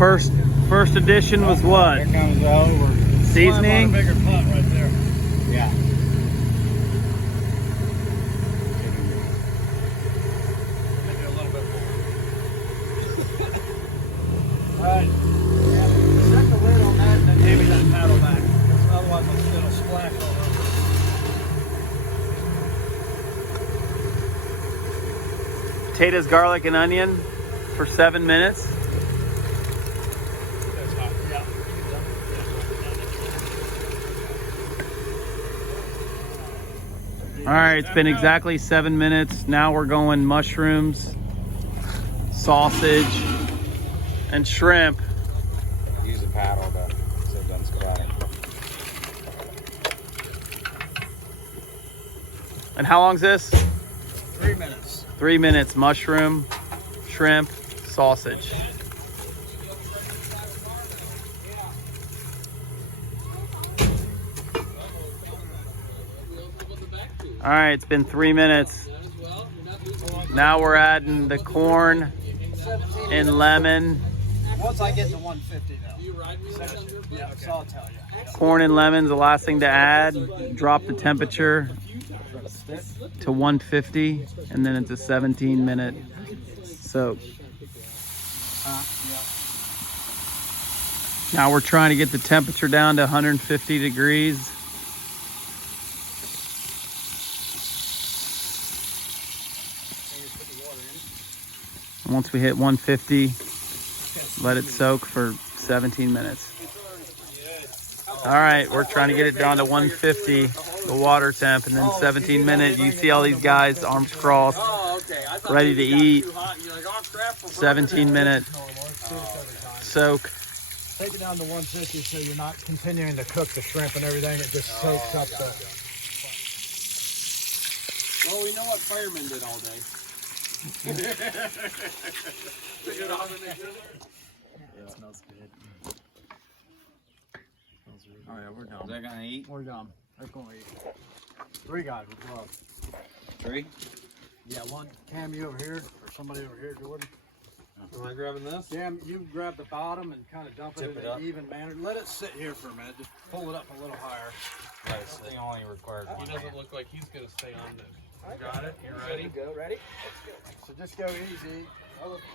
first edition was what? Here comes the over. Seasoning? A bigger pot right there. Yeah. Maybe a little bit more. Alright. Check the lid on that and then give me that paddle back. Because otherwise it'll splash all over. Potatoes, garlic, and onion for 7 minutes. That's hot. Yeah. All right, it's been exactly 7 minutes. Now we're going mushrooms, sausage, and shrimp. Use a paddle so it doesn't splatter. And how long's this? 3 minutes. 3 minutes, mushroom, shrimp, sausage. All right, it's been 3 minutes. Now we're adding the corn and lemon. Once I get to 150 though. Yeah, so I'll tell you. Corn and lemon's the last thing to add. Drop the temperature to 150, and then it's a 17-minute soak. Now we're trying to get the temperature down to 150 degrees. And once we hit 150, let it soak for 17 minutes. All right, we're trying to get it down to 150, the water temp, and then 17 minutes. You see all these guys, arms crossed, ready to eat. 17-minute soak. Take it down to 150 so you're not continuing to cook the shrimp and everything. It just soaks up the... Well, we know what firemen did all day. It smells good. Oh yeah, we're done. Is that gonna eat? We're done. They're gonna eat. 3 guys with gloves. 3? Yeah, one. Cam, you over here, or somebody over here, Jordan. Am I grabbing this? Cam, you grab the bottom and kind of dump it Tip in it an up. even manner. Let it sit here for a minute. Just pull it up a little higher. Right, so they only required one. He doesn't look like he's gonna stay on this. Got it? You ready? Go, ready? So just go easy.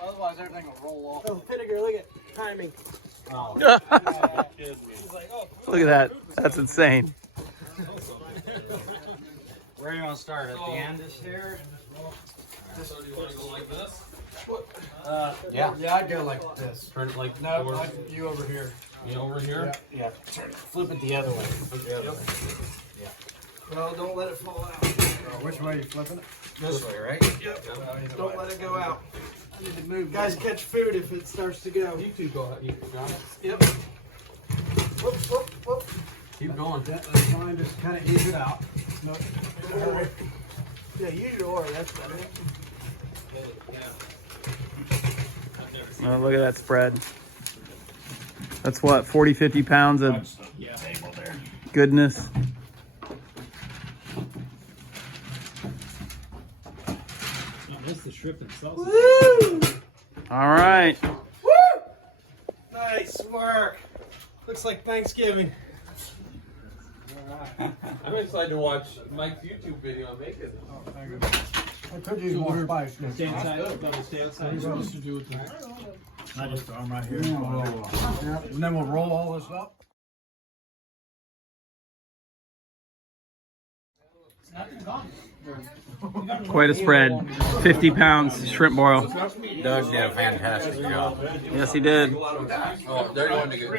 Otherwise, everything will roll off. Oh, Vinegar, look at timing. Oh. Look at that. That's insane. Where do you want to start? At the end? Just here. So do you want to go like this? Yeah, I'd go like this. Turn it like No, towards- like you over here. you over here? Yeah. Turn it. Flip it the other way. Well, don't let it fall out. Which way are you flipping it? This way, right? Don't let it go out. I need to move. Guys, catch food if it starts to go. You two go ahead. You got it? Yep. Whoop, whoop, whoop. Keep going. That's fine. Just kind of ease it out. No, hurry. Yeah, use your oar. That's better. Oh, look at that spread. That's what, 40, 50 pounds of goodness. That's the shrimp itself. Woo! All right. Woo! Nice work. Looks like Thanksgiving. I'm excited to watch Mike's YouTube video and make it. Oh, thank you. I could use more spice. Stay inside. Stay outside. You're supposed to do it. I just throw them right here. And then we'll roll all this up. Quite a spread. 50 pounds shrimp boil. Doug did a fantastic job. Yes, he did. Oh, they're going to get